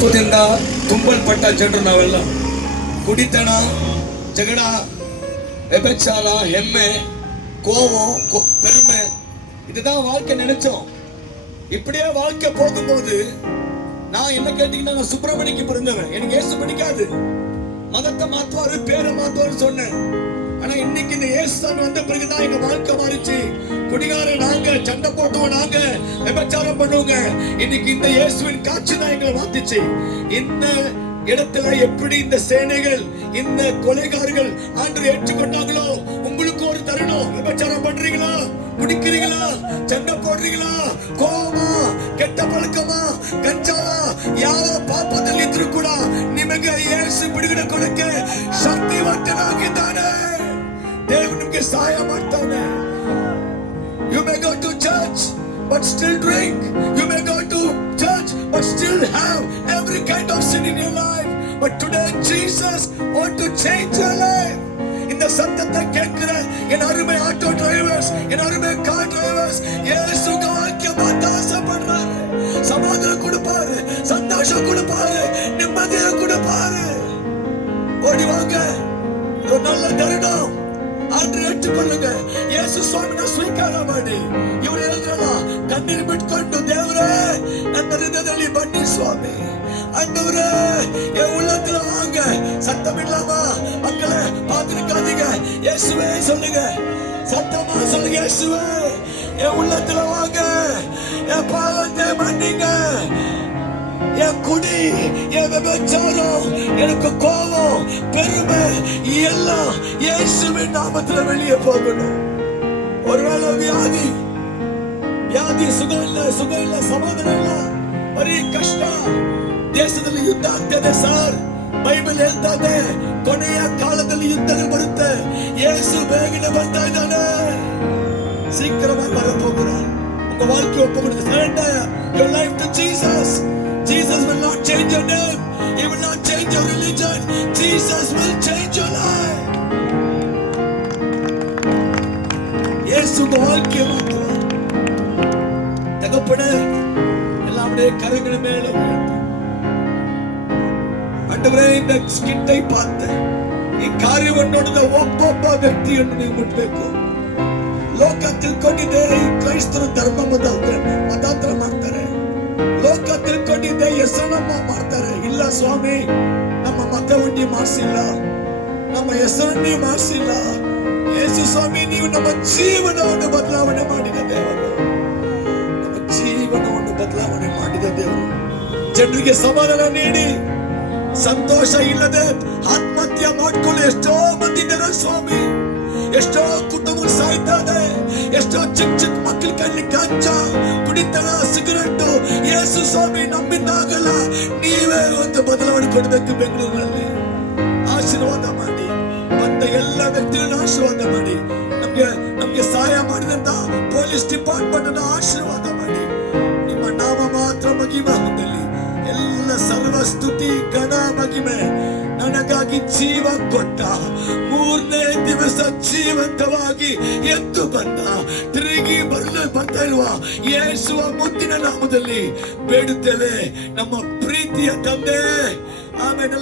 ಪಾಪದಿಂದ ತುಂಬಲ್ಪಟ್ಟ ಜನರು ನಾವೆಲ್ಲ. ಕುಡಿತನ, ಜಗಳ, ವ್ಯಭಿಚಾರ, ಹೆಮ್ಮೆ, கோவம், பெருமை, இதுதான் வாழ்க்கை நினைச்சோம். இப்படியே வாழ்க்கை போகும்போது நான் என்ன கேட்டீங்கன்னா, நான் சுப்பிரமணிக்கு பிறந்தவன், எனக்கு இயேசு பிடிக்காது, மதத்தை மாத்துவாரு, பேரை மாத்துவாரு சொன்னேன். ஆனா இன்னைக்கு இந்த இயேசுதான் வந்த பிறகுதான் எங்க வாழ்க்கை மாறிச்சு. குடிகார நாங்க, சண்டை போட்டோம் நாங்க, விபச்சாரம் பண்ணுவோங்க. இன்னைக்கு இந்த இயேசுவின் காட்சி தான் எங்களை மாத்திச்சு. இந்த இடத்துல எப்படி இந்த சேனைகள், இந்த கொலைகாரர்கள் ஆண்டு ஏற்றுக்கொண்டாங்களோ, உங்களுக்கு ஒரு தருணம். விபச்சாரம் பண்றீங்களா, குடிக்கிறீங்களா, சண்டை போடுறீங்களா, ಕೋಪಮಾ, ಕೆಟ್ಟ ಪಳಕಮಾ, ಗಂಜಾಲ, ಯಾವ ಪಾಪದಲ್ಲಿ ಇದ್ರೂ ಕೂಡ ನಿಮಗೆ ಯೇಸು ಬಿಡುಗಡೆ ಕೊಡಕ್ಕೆ ಶಕ್ತಿವಂತನಾಗಿದ್ದಾನೆ. ದೇವರು ನಿಮಗೆ ಸಹಾಯ ಮಾಡ್ತಾನೆ. You may go to church but still drink. You may go to church but still have every kind of sin in your life. But today Jesus want to change your life. இந்த சத்தத்தை கேட்கிற என் அருமை auto drivers, என் அருமை car drivers, இயேசு வாழ்க்கை மாத்த ஆசைப்படுறாரு. சமாதானம் கொடுப்பாரு, சந்தோஷம் கொடுப்பாரு, நிம்மதியை கொடுப்பாரு. ஓடி வாங்க, ஒரு நல்ல தருணம். ಆದ್ರೆ ಎಟ್ಟುಕೊಳ್ಳುಗ ಯೇಸು ಸ್ವಾಮಿನ ಸ್ವೀಕಾರ ಮಾಡಿ. ಇವರು ಹೇಳಿದ್ರಲ್ಲ, ಕಣ್ಣೀರು ಬಿಟ್ಕೊಂಡು ದೇವರೇ ನನ್ನ ಹೃದಯದಲ್ಲಿ ಬನ್ನಿ ಸ್ವಾಮಿ அண்டவரே, என் உள்ளத்துல வாங்க. சத்தம் இல்லாம மக்களை பார்த்திருக்காதீங்க. இயேசுவே சொல்லுங்க, சத்தமா சொல்லுங்க, இயேசுவே என் உள்ளத்துல வாங்க, என் பாவத்தை மன்னிங்க. என் குடி, என் விபச்சாரம், எனக்கு கோபம், பெருமை எல்லாம் இயேசுவின் நாமத்துல வெளியே போகணும். ஒருவேளை வியாதி, ಸುಖ ಇಲ್ಲ, ಸಮಾಧಾನ ಇಲ್ಲ, ಬರೀ ಕಷ್ಟ. ದೇಶದಲ್ಲಿ ಯುದ್ಧ ಆಗ್ತದೆ ಸರ್. ಬೈಬಲ್ ಹೇಳ್ತಾ ಇದೆ, ಕೊನೆಯ ಕಾಲದಲ್ಲಿ ಯುದ್ಧಗಳು ಬರುತ್ತೆ. ಯೇಸು ಬೇಗನೆ ಬರ್ತಾ ಇದ್ದಾನೆ. சீக்கிரமாக வரப்போகிறார். உங்க வாழ்க்கையை ஒப்புக்கொடுங்க. Surrender your life to Jesus. Jesus will not change your name. He will not change your religion. Jesus will change your life. இயேசு உங்க வாழ்க்கையை மாற்றுவார். தகப்பனே, எல்லாருடைய கரங்கள் மேல ಆಂಡವರೇ, இந்த ಸ್ಕಿಟ್ಟை பார்த்து ಈ ಕಾರ್ಯವನ್ನು ನೋಡಿದ ಒಬ್ಬೊಬ್ಬ ವ್ಯಕ್ತಿಯನ್ನು ನೀವು ಮುಟ್ಟಬೇಕು. ಲೋಕ ತಿಳ್ಕೊಂಡಿದೆ ಈ ಕ್ರೈಸ್ತರು ಧರ್ಮ ಮತಾಂತರ ಮಾಡ್ತಾರೆ. ಲೋಕ ತಿಳ್ಕೊಂಡಿದ್ದೆ ಹೆಸರನ್ನ ಮಾಡ್ತಾರೆ. ಇಲ್ಲ ಸ್ವಾಮಿ, ನಮ್ಮ ಮತವನ್ನೇ ಮಾಡಿಸಿಲ್ಲ, ನಮ್ಮ ಹೆಸರನ್ನೇ ಮಾಡಿಸಿಲ್ಲ. ಯೇಸು ಸ್ವಾಮಿ, ನೀವು ನಮ್ಮ ಜೀವನವನ್ನು ಬದಲಾವಣೆ ಮಾಡಿದ ದೇವರು, ನಮ್ಮ ಜೀವನವನ್ನು ಬದಲಾವಣೆ ಮಾಡಿದ ದೇವರು. ಜನರಿಗೆ ಸಮಾಧಾನ ನೀಡಿ, ಸಂತೋಷ ಇಲ್ಲದೆ ಆತ್ಮಹತ್ಯೆ ಮಾಡ್ಕೊಳ್ಳಿ ಎಷ್ಟೋ ಮಂದಿ ಇದ್ದಾರೆ ಸ್ವಾಮಿ. ಎಷ್ಟೋ ಕುಟುಂಬ ಸಾಯ್ತಾ ಇದೆ. ಎಷ್ಟೋ ಚಿಕ್ಕ ಮಕ್ಕಳ ಕೈಲಿ ಗಾಂಜಾ, ಕುಡಿತನ, ಸಿಗರೆಟ್. ಯೇಸು ಸ್ವಾಮಿ ನಂಬಿದ್ದಾಗಲ್ಲ. ನೀವೇ ಒಂದು ಬದಲಾವಣೆ ಕೊಡಬೇಕು. ಬೆಂಗಳೂರಿನಲ್ಲಿ ಆಶೀರ್ವಾದ ಮಾಡಿ, ಬಂದ ಎಲ್ಲ ವ್ಯಕ್ತಿಗಳನ್ನು ಆಶೀರ್ವಾದ ಮಾಡಿ. ನಮ್ಗೆ ಸಹಾಯ ಮಾಡಿದಂತ ಪೊಲೀಸ್ ಡಿಪಾರ್ಟ್ಮೆಂಟ್ ಅನ್ನು ಆಶೀರ್ವಾದ ಮಾಡಿ. ನಿಮ್ಮ ನಾಮ ಮಾತ್ರ ಮಹಿಮೆ ಹೊಂದಲಿ. ಎಲ್ಲ ಸರ್ವ ಸ್ತುತಿ, ಗಣ, ಮಹಿಮೆ. ನನಗಾಗಿ ಜೀವ ಕೊಟ್ಟ, ಮೂರನೇ ದಿವಸ ಜೀವಂತವಾಗಿ ಎದ್ದು ಬಂದ, ತಿರುಗಿ ಬರ್ತಾ ಇರುವ ಯೇಸುವ ಮುದ್ದಿನ ನಾಮದಲ್ಲಿ ಬೇಡುತ್ತೇವೆ ನಮ್ಮ ಪ್ರೀತಿಯ ತಂದೆ. ಆಮೇಲೆ